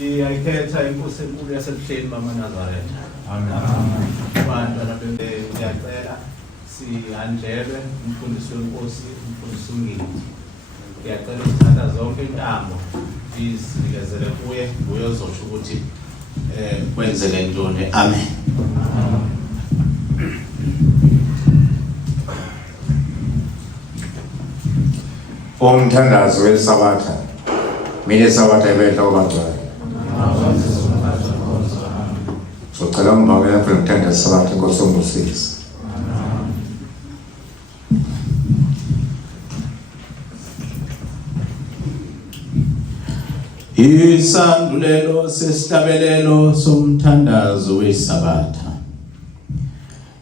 Siyayikhetha inkosi enkulu yasebuhleni Mama Nazaretha. Amen. Bantwana ngiyacela sihanjelwe umfundisi wenkosi, umfundisi uNgidi. Ngiyacela ukuthatha zonke intambo sizikezele kuye, uyozosho ukuthi kwenzeke ntoni. Amen. Umthandazo wesabatha. Mina isabatha ibetha obangcwele. Socela umbabela phela umthandazo sabatha inkosi uMoses. Isandulelo sesihlabelelo somthandazo wesabatha.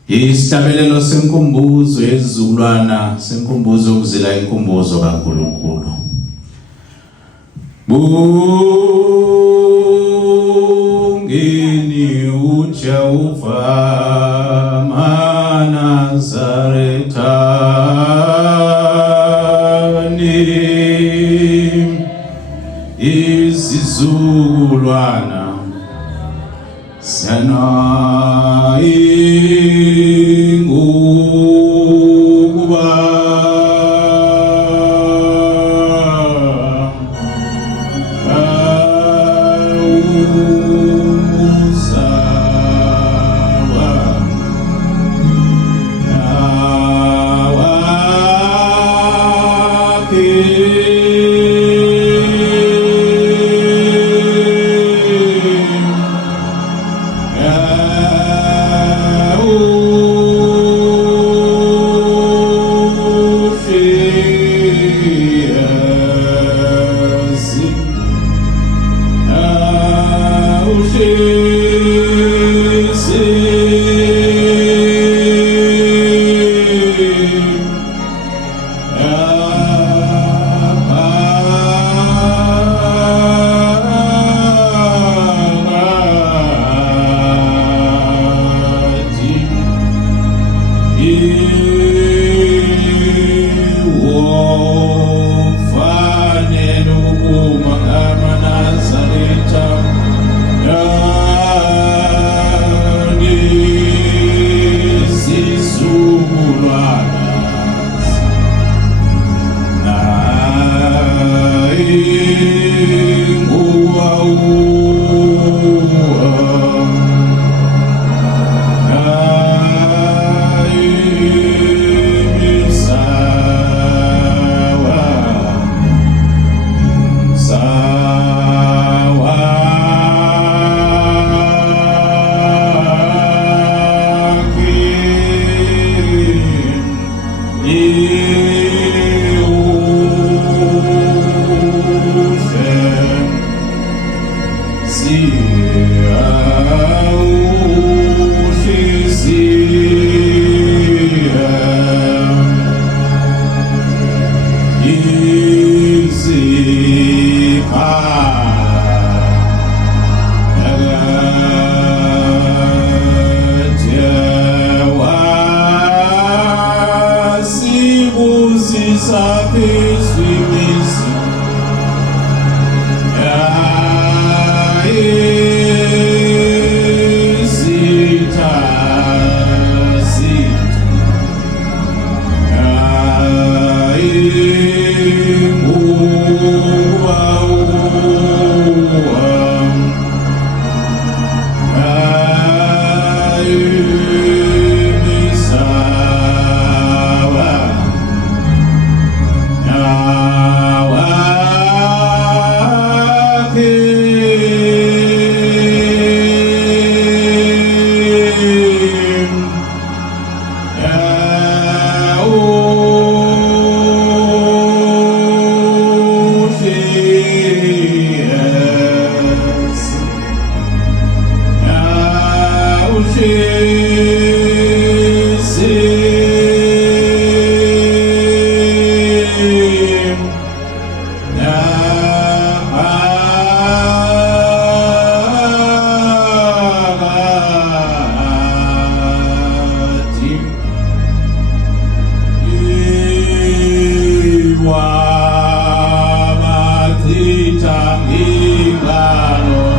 Isihlabelelo senkumbuzo yezizukulwana, senkumbuzo ukuzila inkumbuzo kaNkulunkulu. Bungini uJehova Nazaretha izizukulwana sana ingukuba Wa matita ingano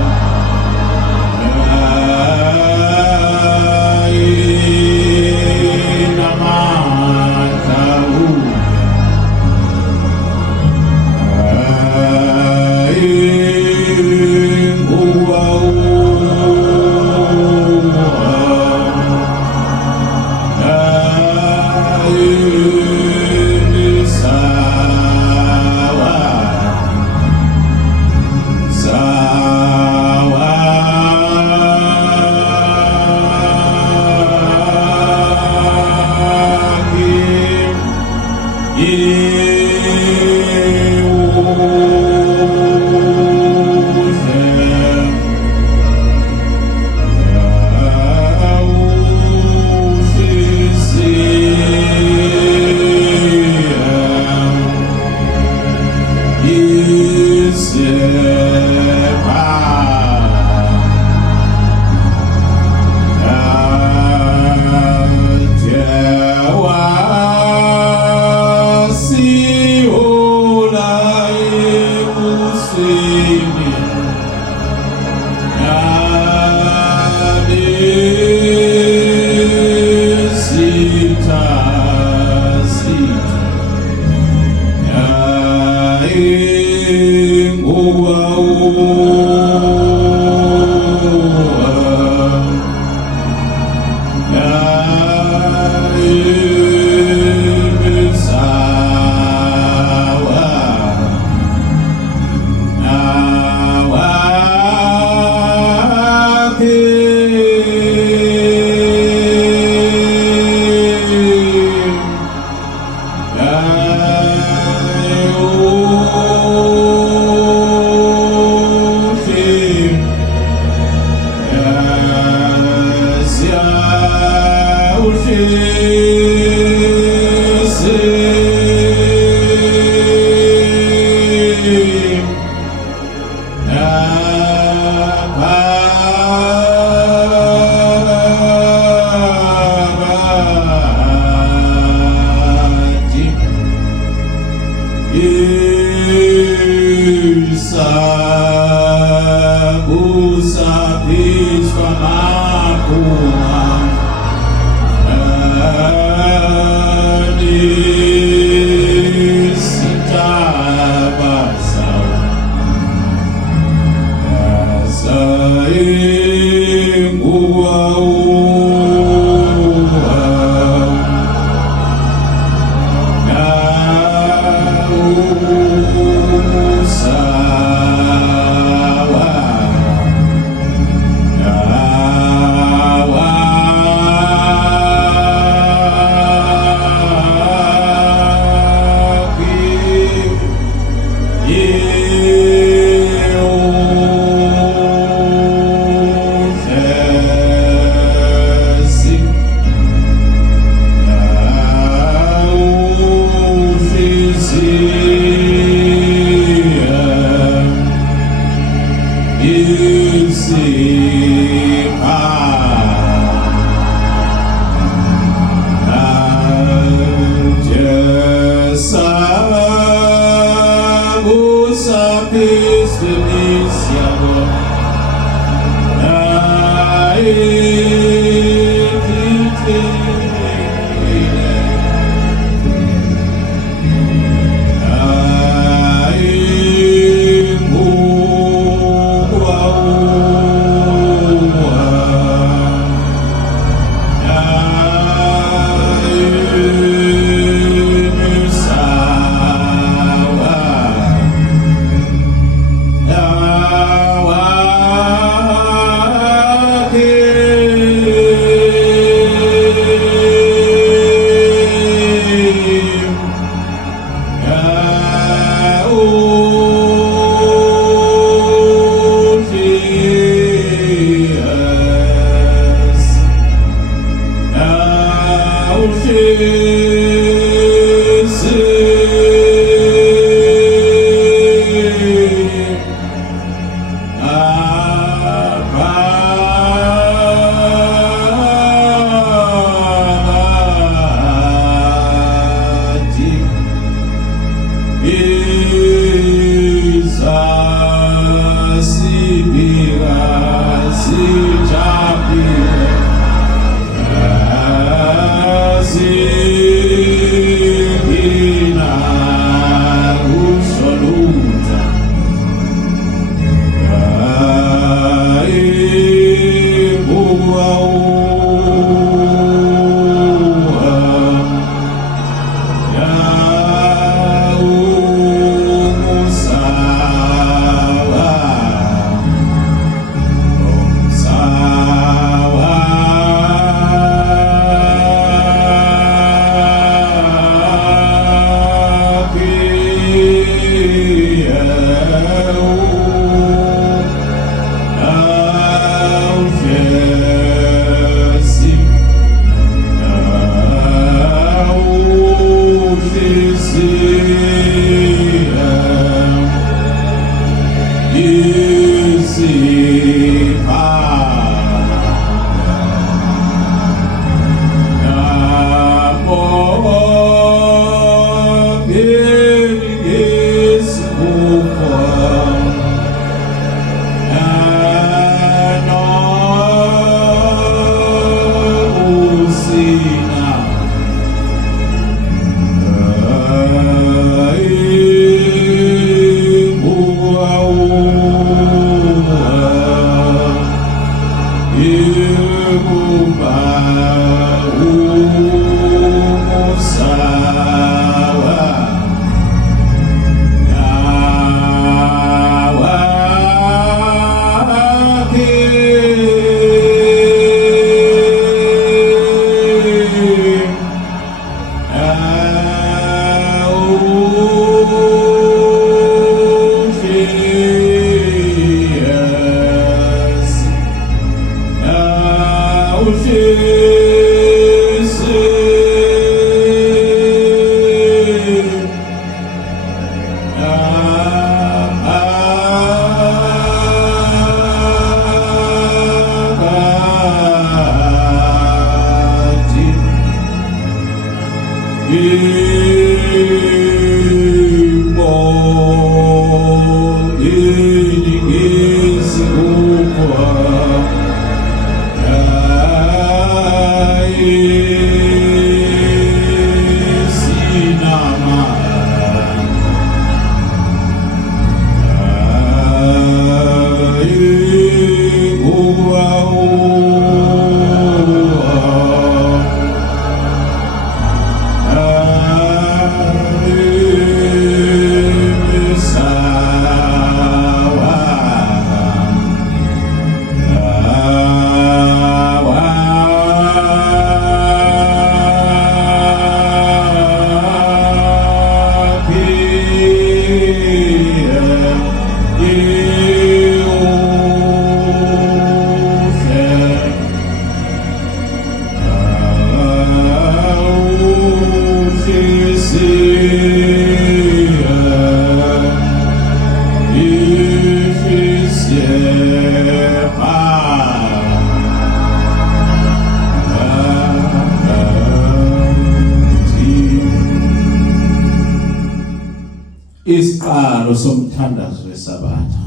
Isiqalo somthandazo weSabatha.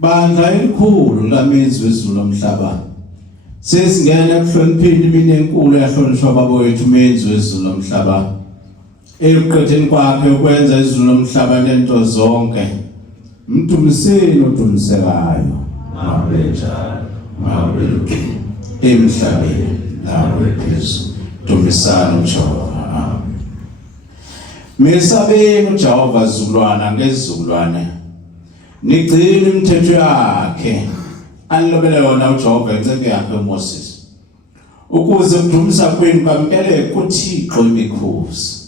Bandla elikhulu lamenzi wezulu lomhlaba. Sesingena ekuhlonipheni imini enkulu yahlonishwa babowethu umenzi wezulu lomhlaba. Ekuqedeni kwakhe ukwenza izulu lomhlaba lento zonke. Mdumiseni odumisekayo. Mawethu emhlabeni nawe phezulu. Dumisani uJehova. Mesabeni uJehova zukulwana ngezizukulwane. Nigcine imithetho yakhe alilobele yona uJehova inceke yakhe uMoses. Ukuze kudumisa kwenu kamkele kuThixo imikhosi.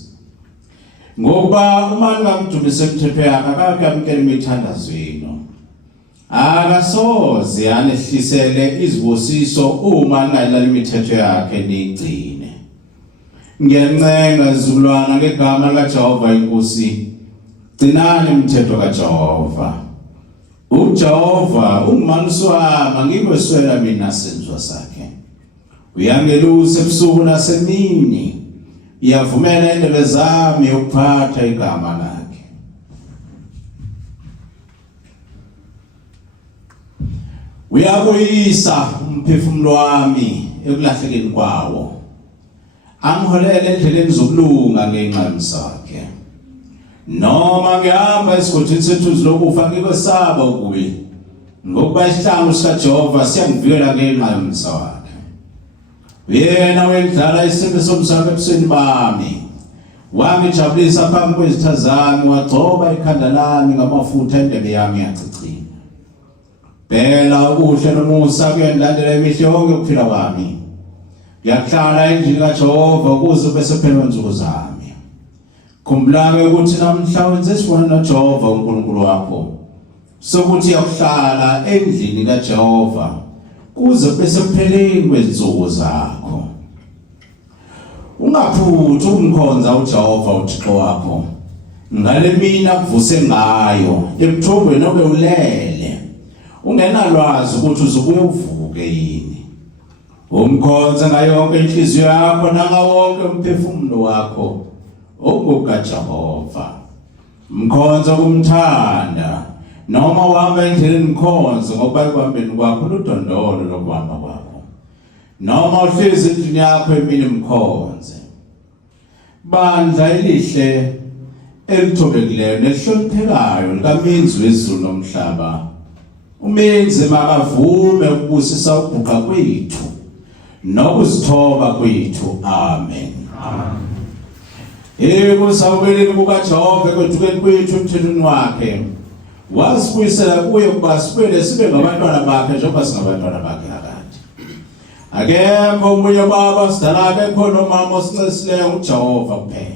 Ngoba uma ningamdumise imithetho yakhe akakamkele imithandazo yenu. Akasoze anehlisele izibusiso uma ningayilaleli imithetho yakhe nigcine. Ngiyancenga izizukulwana ngegama likaJehova inkosi. Gcinani imithetho kaJehova. uJehova ungumaniso wami angikweswela mina senzo sakhe. Uyangelusa ebusuku nasemini. Iyavumela indebe zami ukuphatha igama lakhe. Uyabuyisa umphefumulo wami ekulahlekeni kwawo. Angiholele endleleni zokulunga ngenxa yakhe. Noma ngihamba esigodini sethuzi lokufa ngikwesaba ukubi. Ngokuba isihlangu sikaJehova siyangivikela ngenxa yakhe. Yena wendlala isimo somsamo ebusweni bami. Wangijabulisa phambi kwezitha zami, wagcoba ikhanda lami ngamafutha indebe yami yachichima. Phela ubuhle nomusa kuyangilandela imihla yonke ukuphila kwami. Ngiyahlala endlini kaJehova ukuze bese phela insuku zami. Khumbula ukuthi namhla wenze isibonelo noJehova uNkulunkulu wakho. Sokuthi uyahlala endlini kaJehova kuze bese kupheleni kwezinsuku zakho. Ungaphuthi ukumkhonza uJehova uThixo wakho. Ngale mina kuvuse ngayo ebuthongweni obe ulele. Ungenalwazi ukuthi uzobuye uvuke yini. Umkhonza ngayo yonke inhliziyo yakho nangawonke umphefumulo wakho okukaJehova. Mkhonza kumthanda noma uhamba endleleni mkhonza ngoba ekuhambeni kwakho ludondolo lokuhamba kwakho. Noma uhlezi endlini yakho emini mkhonze. Bandla elihle elithobekileyo nelihloniphekayo likamenzi wezulu nomhlaba. Umenzi makavume ukubusisa ubhuqa kwethu nokuzithoba kwethu. Amen. Kusawubeleni kukaJehova ekwethukeni kwethu emthethweni wakhe. Wasibuyisela kuye ukuba siphele sibe ngabantwana bakhe njengoba singabantwana bakhe kakade. Akekho omunye baba sidala akekho nomama osincesileyo uJehova kuphela.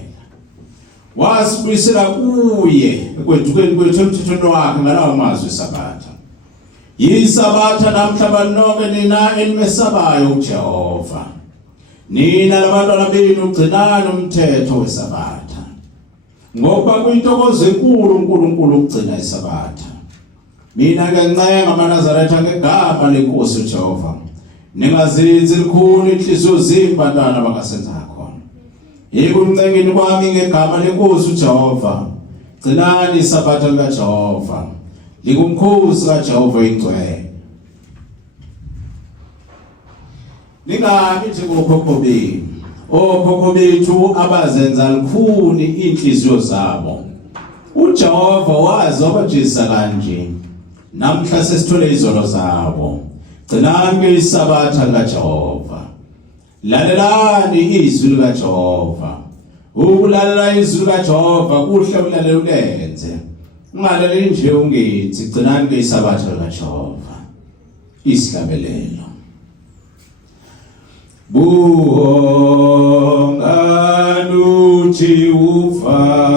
Wasibuyisela kuye ekwethukeni kwethu emthethweni wakhe ngalawo mazwi eSabatha. Yisabatha namhla banonke nina enimesabayo uJehova. Nina labantwana benu ugcinani umthetho weSabatha. ngoba kuyintokozo enkulu uNkulunkulu ukugcina isabatha. Mina ke ncenga amaNazaretha ngegama lenkosi uJehova, ningazinzi likhulu inhliziyo zenu bantwana bakasenza khona. Yikumncengeni kwami ngegama lenkosi uJehova, gcinani isabatha likaJehova, likumkhosi kaJehova ingcwele. Lingabi njengokhokho benu, okhokho bethu abazenza likhuni inhliziyo zabo. uJehova wazi wabajezisa kanje, namhla sesithole izolo zabo. Gcinani isabatha likaJehova, lalelani izwi likaJehova. Ukulalela izwi likaJehova kuhle ulalela ulenze, ungalaleli nje ungethi. Gcinani isabatha likaJehova. Isihlabelelo. Buhonganuthi ufa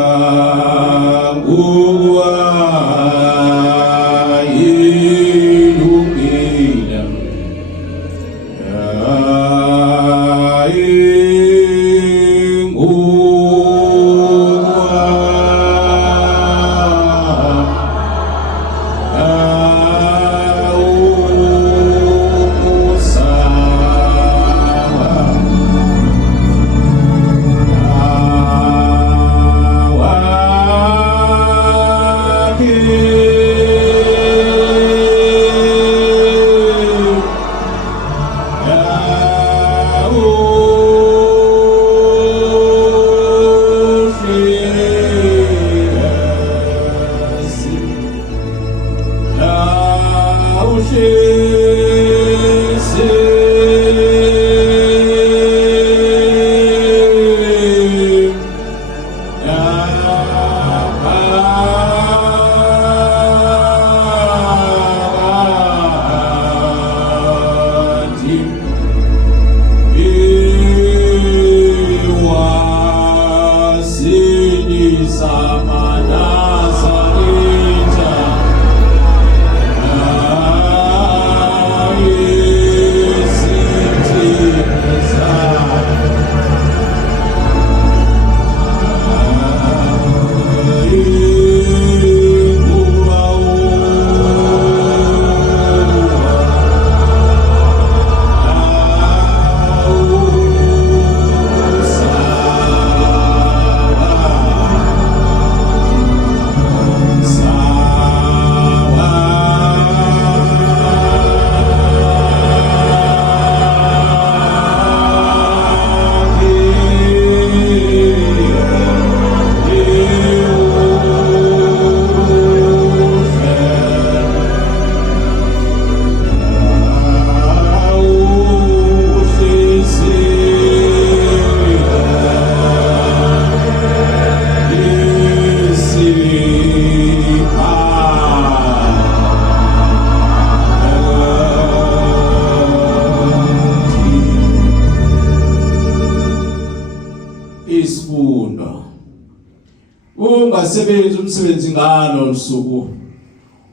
ungasebenzi umsebenzi ngalo usuku.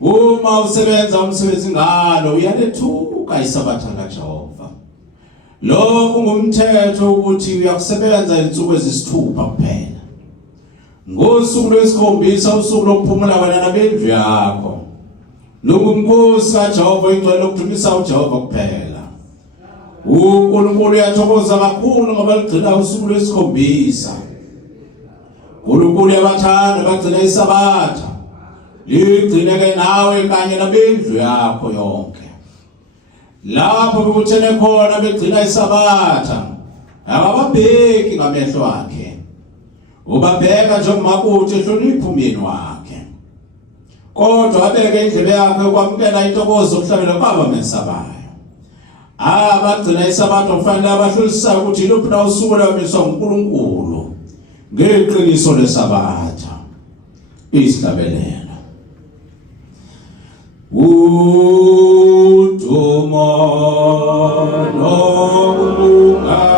Uma usebenza umsebenzi ngalo uyalethuka isabatha kaJehova. Lo ungumthetho ukuthi uyakusebenza insuku ezisithupha kuphela. Ngosuku lwesikhombisa usuku lokuphumula wena nabendlu yakho. Lungumkhosi kaJehova ingcwele lokudumisa uJehova kuphela. uNkulunkulu uyathokoza kakhulu ngoba ligcina usuku lwesikhombisa. uNkulunkulu yabathanda bagcina isabatha, ligcineke nawe kanye nabendlu yakho yonke. Lapho bekuthene khona begcina isabatha, abababheki ngamehlo akhe, ubabheka njengomakoti ehlonipha umyeni wakhe. Kodwa abeke indlebe yakhe ukwamukela intokozo okuhlabela kwabamesabayo. Abagcina isabatha kufanele abahlulisayo ukuthi iluphi na usuku lwamiswa nguNkulunkulu ngeqiniso lesabatha. Isihlabelelo. Udumo nobunga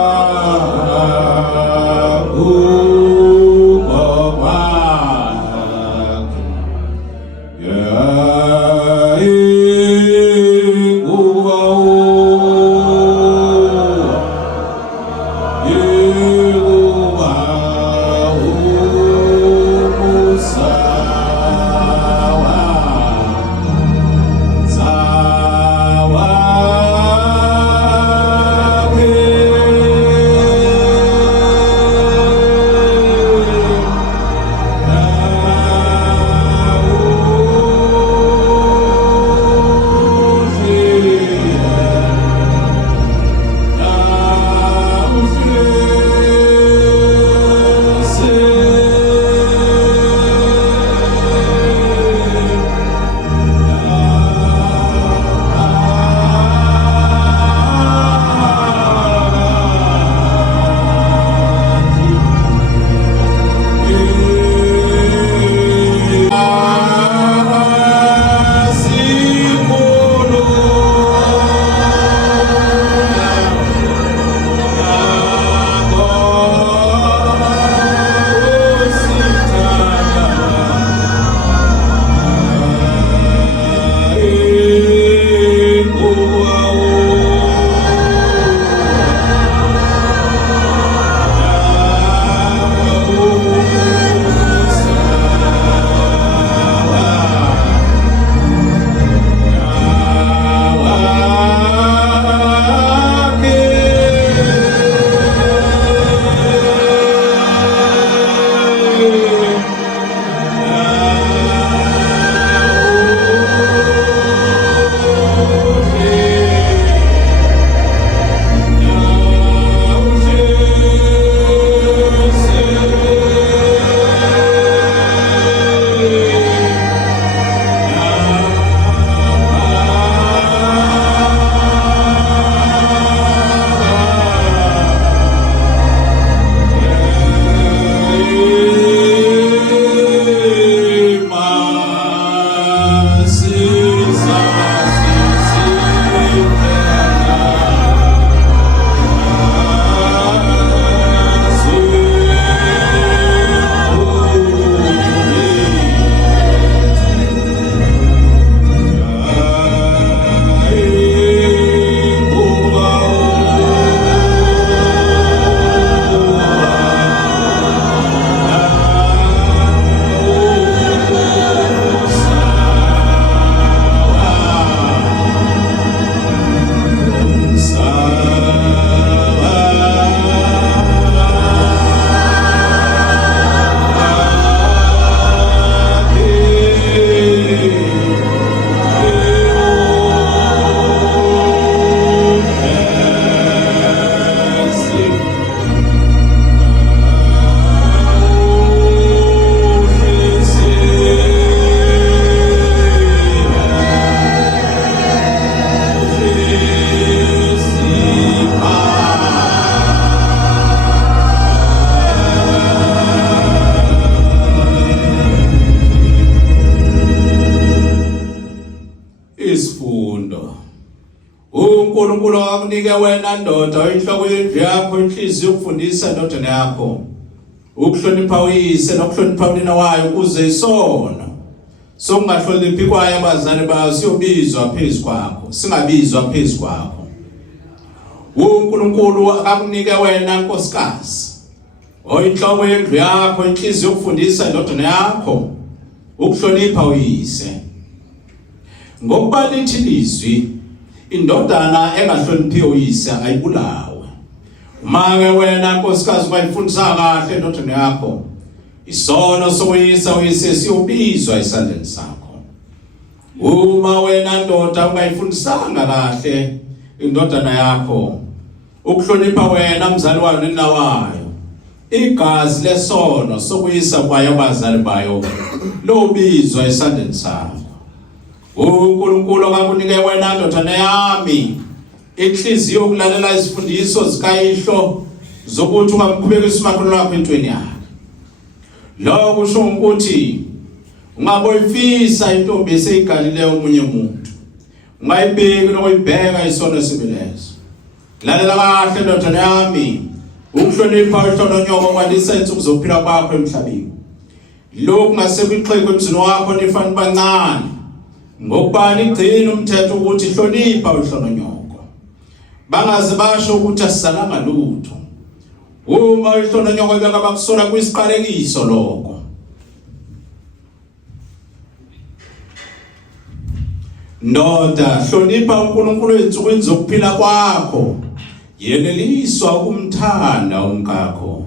uNkulunkulu akunike wena ndoda oyinhloko yendlu yakho inhliziyo ukufundisa indodana yakho ukuhlonipha uyise nokuhlonipha unina wayo ukuze isono sokungahloniphi kwayo abazali bayo siyobizwa phezu kwakho singabizwa phezu kwakho. uNkulunkulu akunike wena nkosikazi oyinhloko yendlu yakho inhliziyo ukufundisa indodana yakho ukuhlonipha uyise. Ngokuba lithi lizwi indodana engahloniphi uyise ayibulawe. Uma-ke wena nkosikazi ungayifundisa kahle indodana yakho isono sokuyisa uyise siyobizwa esandleni sakho. Uma wena ndoda ungayifundisanga kahle indodana yakho ukuhlonipha wena mzali wayo nina wayo igazi lesono sokuyisa kwayo abazali bayo lobizwa esandleni sakho. uNkulunkulu akakunike wena ndodana yami inhliziyo ukulalela izifundiso zikayihlo zokuthi ungamkhubekisa umakhulu wakho entweni yakhe. Lokho kusho ukuthi ungaboyifisa intombi eseyigalileyo omunye umuntu ungayibeki nokuyibheka isono sibilezo. Lalela kahle ndodana yami ukuhlonipha uhlononyoko kwalisa insuku zokuphila kwakho emhlabeni. Lokhu ngasekwixhego emzini wakho nifana bancane ngokubani igcina umthetho ukuthi hlonipha uhlononyoko bangaze basho ukuthi asisalanga lutho. Uma uhlononyoko ibeka bakusola kwisiqalekiso lokho. Ndoda hlonipha uNkulunkulu ensukwini zokuphila kwakho yeneliswa ukumthanda umkakho.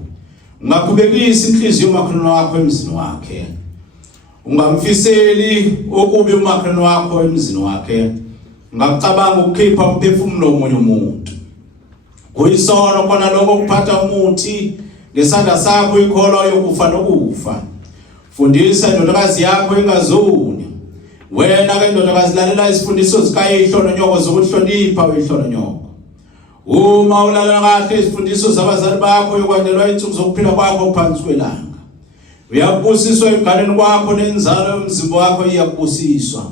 Ungakhubekisi inhliziyo umakhelwane wakho emzini wakhe. Ungamfiseli okubi umakhelwane wakho emzini wakhe. Ungakucabanga ukukhipha umphefumulo womunye umuntu. Kuyisono khona lokho kuphatha umuthi ngesandla sakho ikholwa yokufa nokufa. Fundisa indodakazi yakho ingazoni. Wena ke ndodakazi lalela isifundiso zikayihlononyoko zokuhlonipha uyihlononyoko. Uma ulalela kahle isifundiso zabazali bakho yokwandelwa insuku zokuphila kwakho phansi kwelanga uyabusiswa eganeni kwakho nenzalo yomzimba wakho iyabusiswa.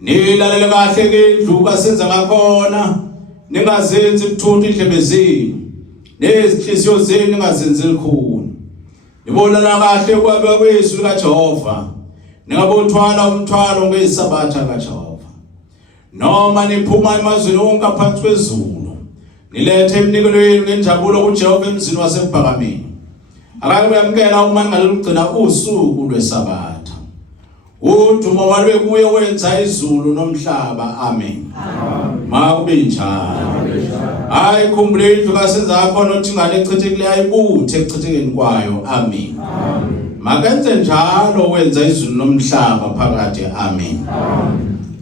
Nilalela kahle ke indlu kasenza ngakhona ningazenzi buthuntu indlebe zenu nezinhliziyo zenu ningazenzeli khona. Nibonana kahle kwabe kwezwi likaJehova ningabothwala umthwalo ngesabatha kaJehova. Noma niphuma emazweni wonke aphansi kwezulu nilethe iminikelo yenu ngenjabulo kuJehova emzini wasebhakameni. Akake uyamkela uma ngalugcina usuku lwesabatha. Udumo walwe kuye wenza izulu nomhlaba. Amen. Makube njalo. Hayi khumbule indlu kasenza khona uthi ingane echithekile ayibuthe ekuchithekeni kwayo. Amen. Makenze njalo wenza izulu nomhlaba phakathi. Amen.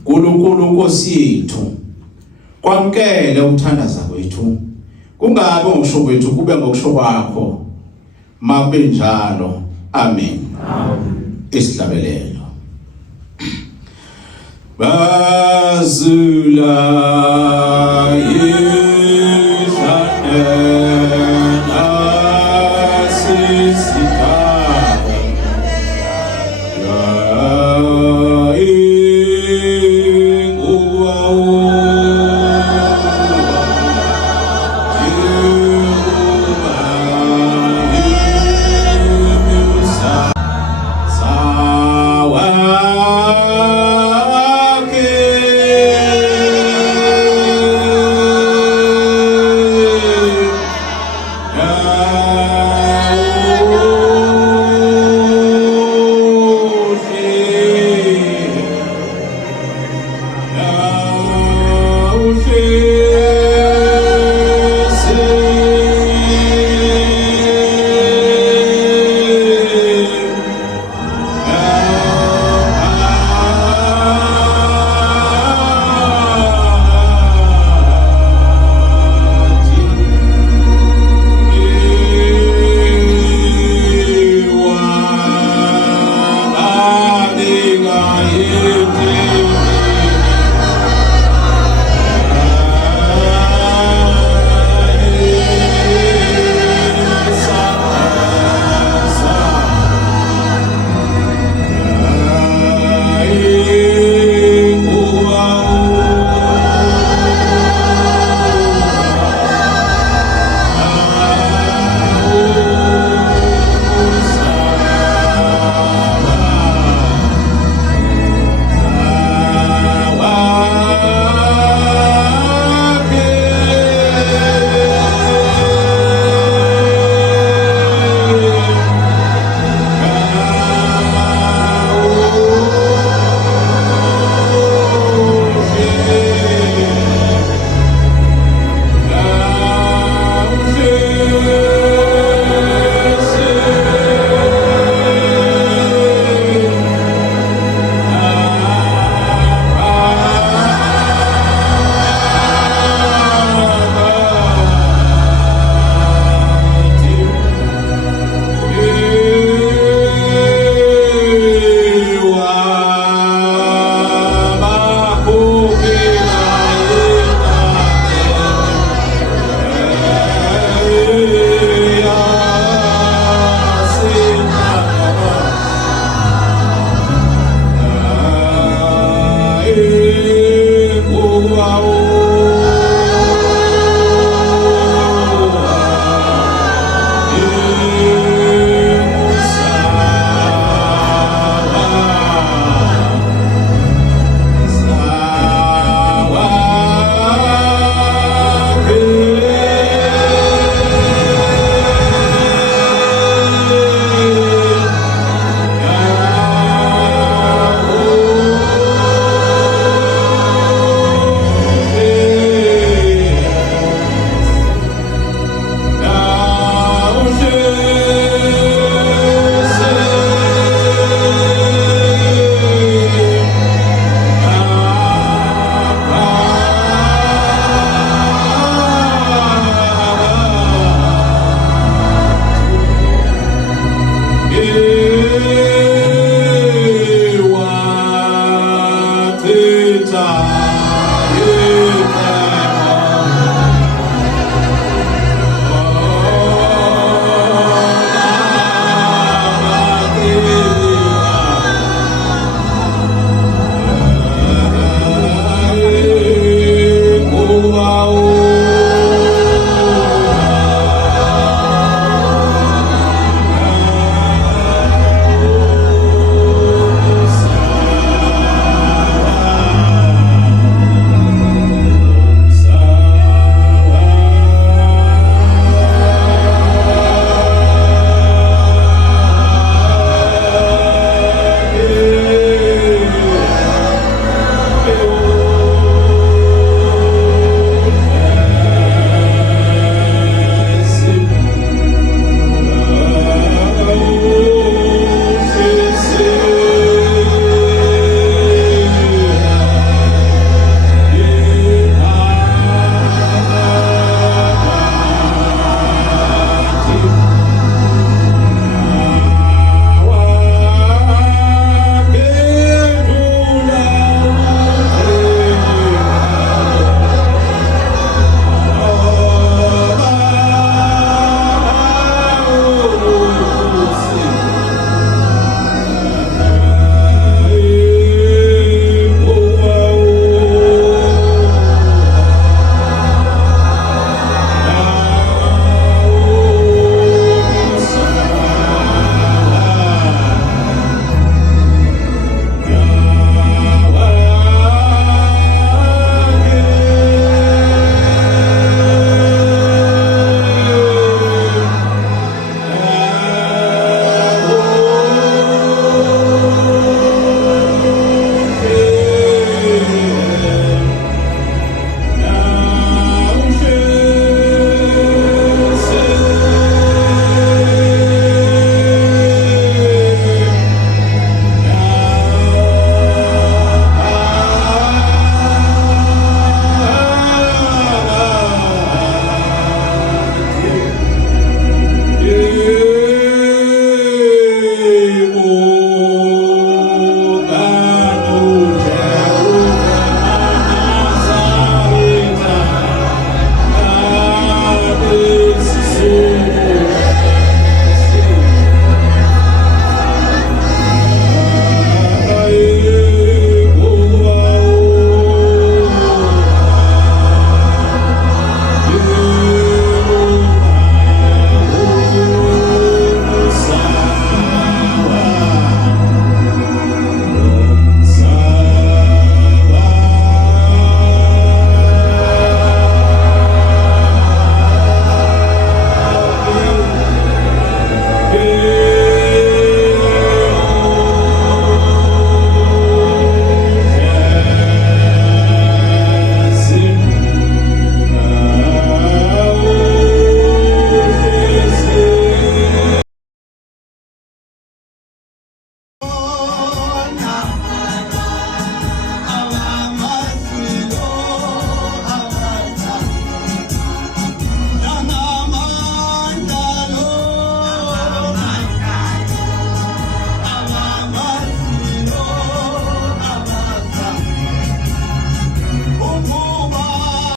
uNkulunkulu Nkosi yethu kwamkele ukuthandaza kwethu kungabe ngokusho kwethu kube ngokusho kwakho. Makube njalo. Amen. Isihlabelelo. Bazula